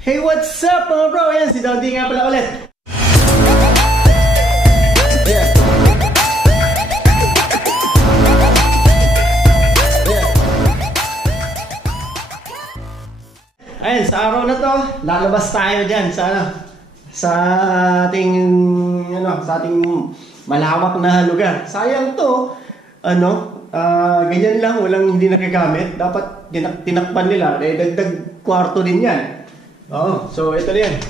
Hey, what's up mga bro? Ayan, si Dondie nga pala ulit. Ayan, sa araw na to, lalabas tayo dyan sa ating malawak na lugar. Sayang to, ganyan lang, walang hindi nakagamit. Dapat tinakpan nila, dagdag kwarto din yan. So ito na yan.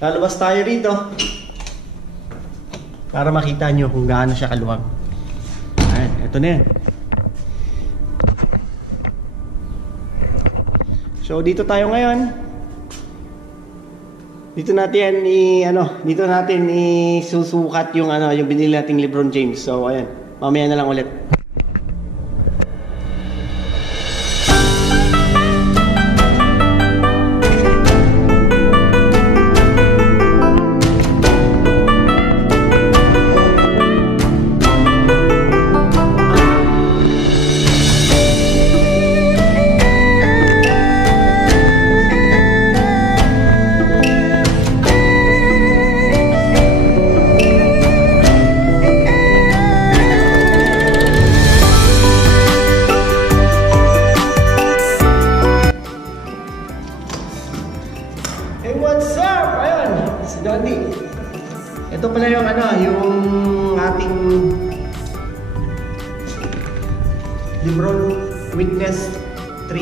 Lalabas tayo rito para makita nyo kung gaano siya kaluwag. Ayan, ito na yan. So dito tayo ngayon. Dito natin isusukat yung yung binili nating LeBron James. So ayan, mamaya na lang ulit. Ito pala yung yung ating LeBron Witness 3.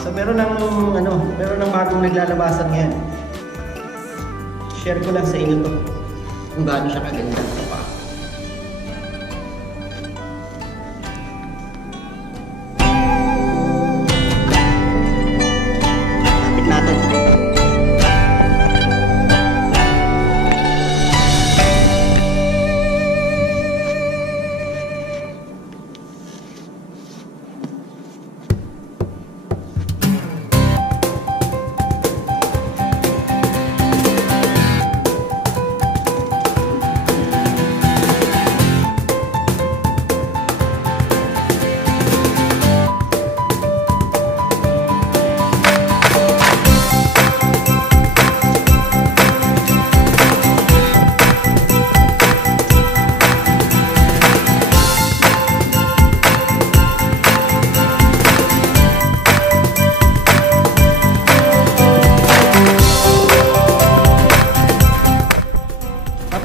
So meron ng bagong naglalabasan ngayon. Share ko lang sa inyo to kung gaano siya kaganda. Lapit natin.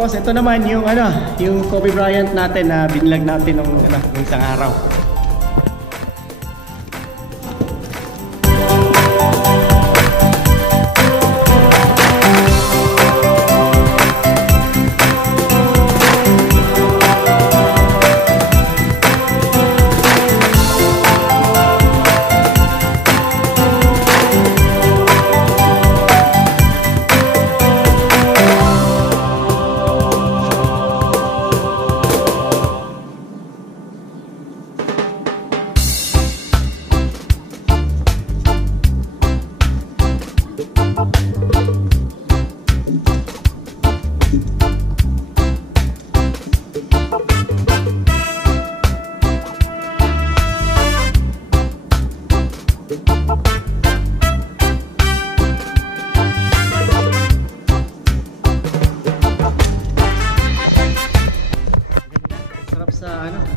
Tapos ito naman yung yung Kobe Bryant natin na binilag natin nung isang araw.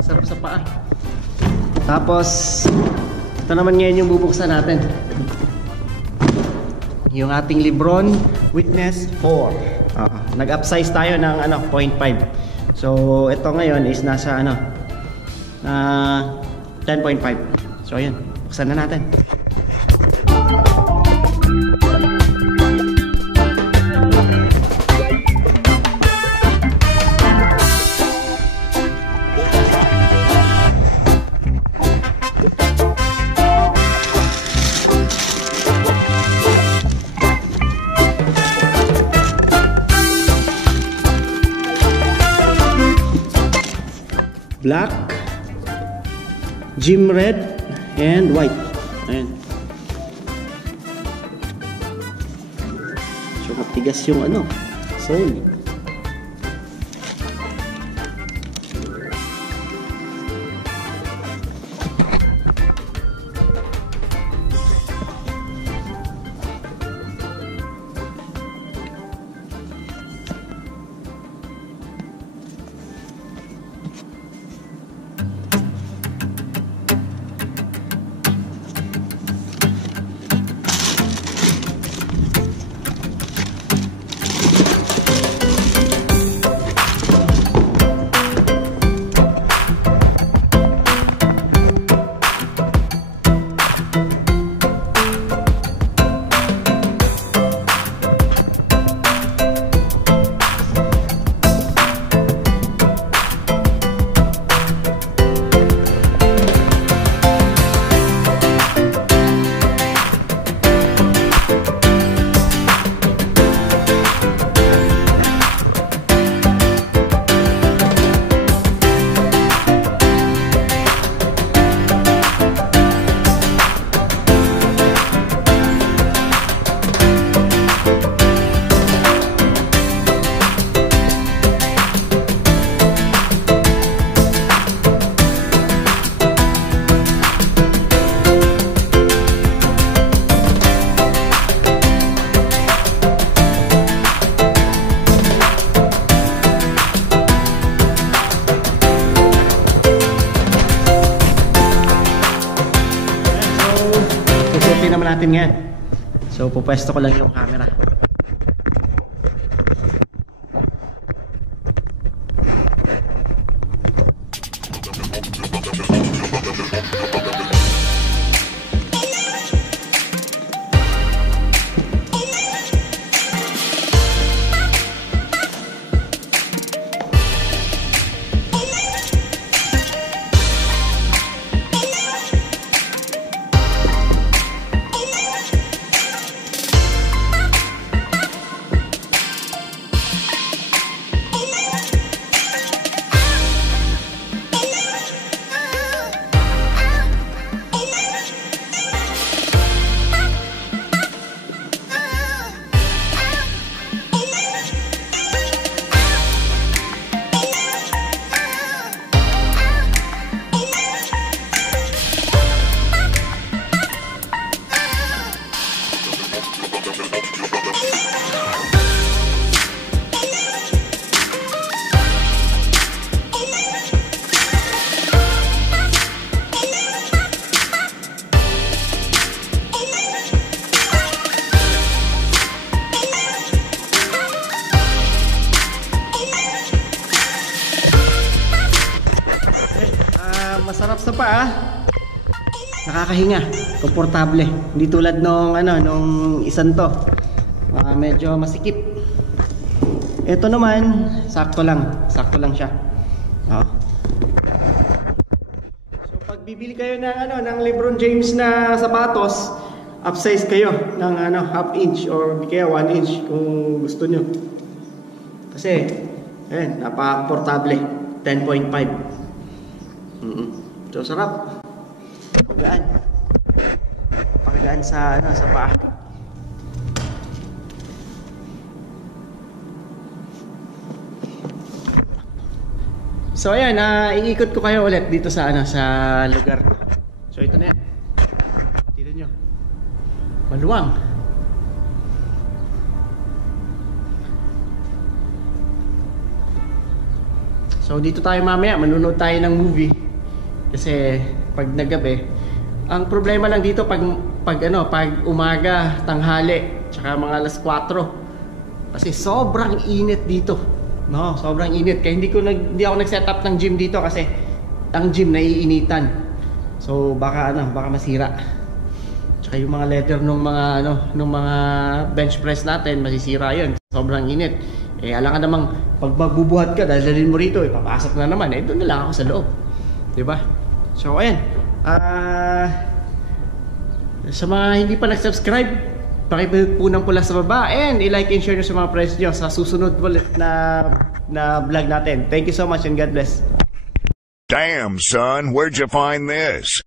Sarap sa paa. Tapos ito naman ngayon yung bubuksan natin. Yung ating LeBron Witness 4. Nag-upsize tayo ng 0.5. So ito ngayon is nasa 10.5. So ayun, buksan na natin. Black, gym red, and white. Ayan. So matigas yung sole. natin ngayon. So pupwesto ko lang yung camera. Masarap sa paa. Nakakahinga, komportable. Hindi tulad nung nung isang to. Medyo masikip. Ito naman, sakto lang siya. So pag bibili kayo ng LeBron James na sapatos, upsize kayo ng half inch or di kaya 1 inch kung gusto nyo. Kasi napaka-komportable. 10.5. So sarap. Pagaan sa paa. So ayan, iikot ko kayo ulit dito sa lugar. So ito na yan. Tignan nyo. Maluwang. So dito tayo mamaya, manonood tayo ng movie. Kasi pag naggabi, ang problema lang dito pag umaga, tanghali, tsaka mga alas 4. Kasi sobrang init dito. No, sobrang init. Kaya hindi ako nag-set up ng gym dito kasi ang gym naiinitan. So baka masira. Tsaka yung mga leather nung mga bench press natin, masisira 'yun. Sobrang init. Alam ka namang pag magbubuhat ka, dalhin mo rito, papasok na naman. Doon na lang ako sa loob. 'Di ba? So ayan. Sa mga hindi pa nag-subscribe, paki-punang pula sa baba and i-like and share nyo sa mga friends nyo sa susunod ulit na vlog natin. Thank you so much and God bless. Damn, son, where'd you find this?